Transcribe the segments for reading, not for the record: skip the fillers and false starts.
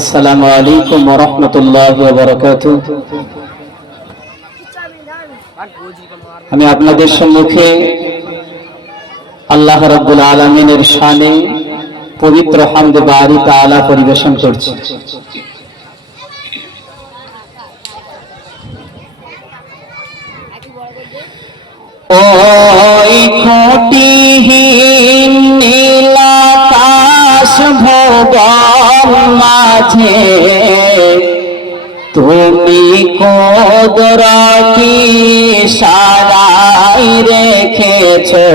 আসসালামু আলাইকুম ওয়া রাহমাতুল্লাহি ওয়া বারাকাতুহু। আমি আপনাদের সম্মুখে আল্লাহ রাব্বুল আলামিনের শানে পবিত্র হামদে বারি তাআলা পরিবেশন করছি। ওই খুঁটিহীন নীল আকাশ ভুবন মাঝে তুমি কুদরতি ইশারায় রেখেছো।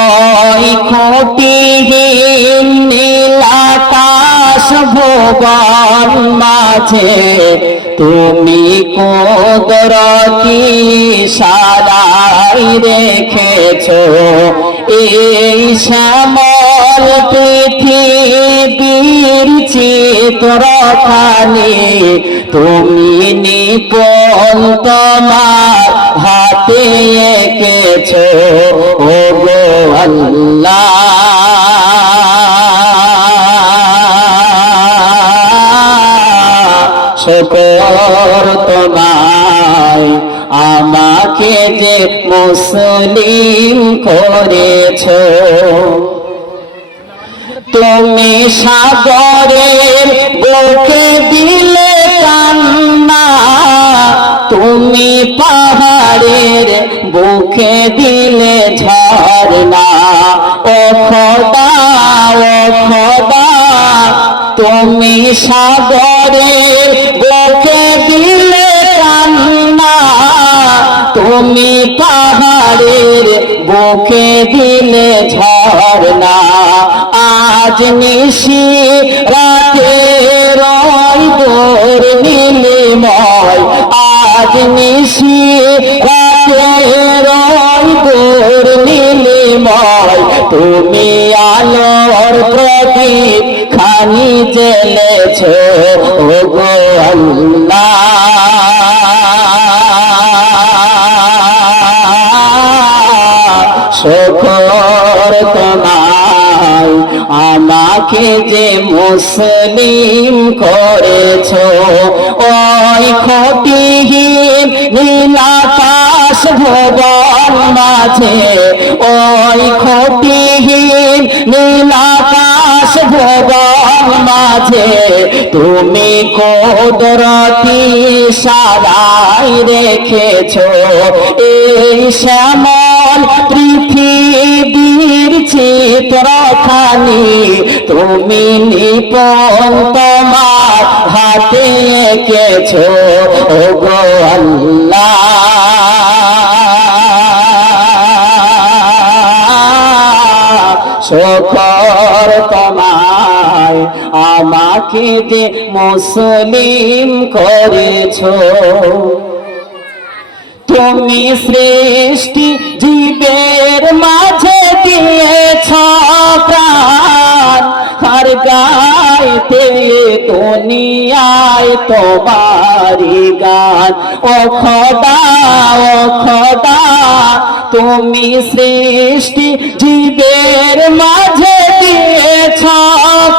ওই খুঁটিহীন নীল আকাশ ভুবন মাঝে তুমি কুদরতি ইশারায় রেখেছো। এই শ্যামল পৃথিবীর চিত্রখানি তুমি নিপুণ তোমার হাতে এঁকেছো। ও গো আল্লাহ, শুকর তোমায় আমাকে যে মুসলিম করেছো। তুমি সাগরের বুকে দিলে কান্না, তুমি পাহাড়ের বুকে দিলে ঝরনা। ও খোদা, ও খোদা, তুমি সাগরের বুকে দিলে কান্না, তুমি পাহাড়ের বুকে দিলে ঝরনা। আজ নিশি রাতে রয় দোর নীলিময়, আজ নিশি রাতে রয় দোর নীলিময়, তুমি আলোর প্রদীপ খানি জ্বেলেছো। ও গো আল্লাহ, শুকর তোমায় আমাকে যে মুসলিম করেছো। ওই খুঁটিহীন নীল আকাশ ভুবন মাঝে, ওই খুঁটিহীন নীল আকাশ ভুবন মাঝে তুমি কুদরতি ইশারায় রেখেছো। এই শ্যামল পৃথিবীর চিত্রখানি তুমি নিপুণ তোমার হাতে এঁকেছো। ও গো আল্লাহ, শুকর তোমায় আমাকে যে মুসলিম করেছো। তুমি সৃষ্টি জীবের মাঝে দিয়েছ প্রাণ, আর গাইতে দুনিয়ায় তোমারি গান। ও খোদা, ও খোদা, তুমি সৃষ্টি জীবের মাঝে দিয়েছ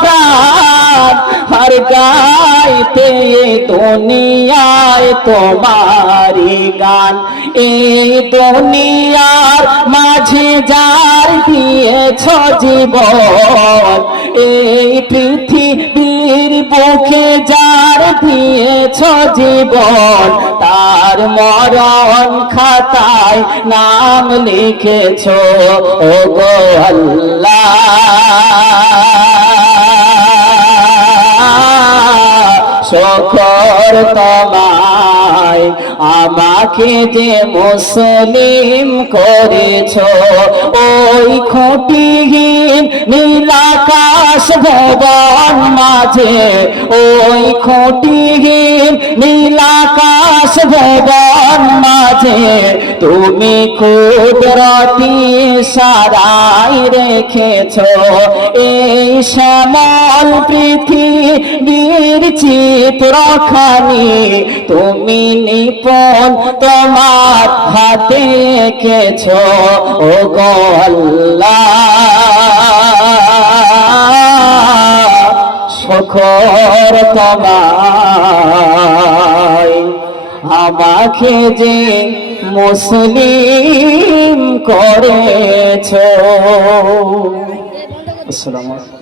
প্রাণ, আর গাইতে দুনিয়ায় তোমারি গান। এই দুনিয়ার মাঝে যার দিয়েছ জীবন, এই পৃথিবীর বুকে যার দিয়েছ জীবন, তার মরণ খাতায় নাম লিখেছ। ও গো আল্লাহ, শুকর তোমায় আমাকে যে মুসলিম করেছো। ওই খুঁটিহীন নীল আকাশ ভুবন মাঝে, ওই খুঁটিহীন নীল আকাশ ভুবন মাঝে তুমি কুদরতি ইশারায় রেখেছো। এই শ্যামল পৃথিবীর চিত্রখানি তুমি নিপুণ তোমার হাতে এঁকেছো। ও গো আল্লাহ, ফখর তোমায়, আমাকে যে মুসলিম করেছো। আসসালামু আলাইকুম।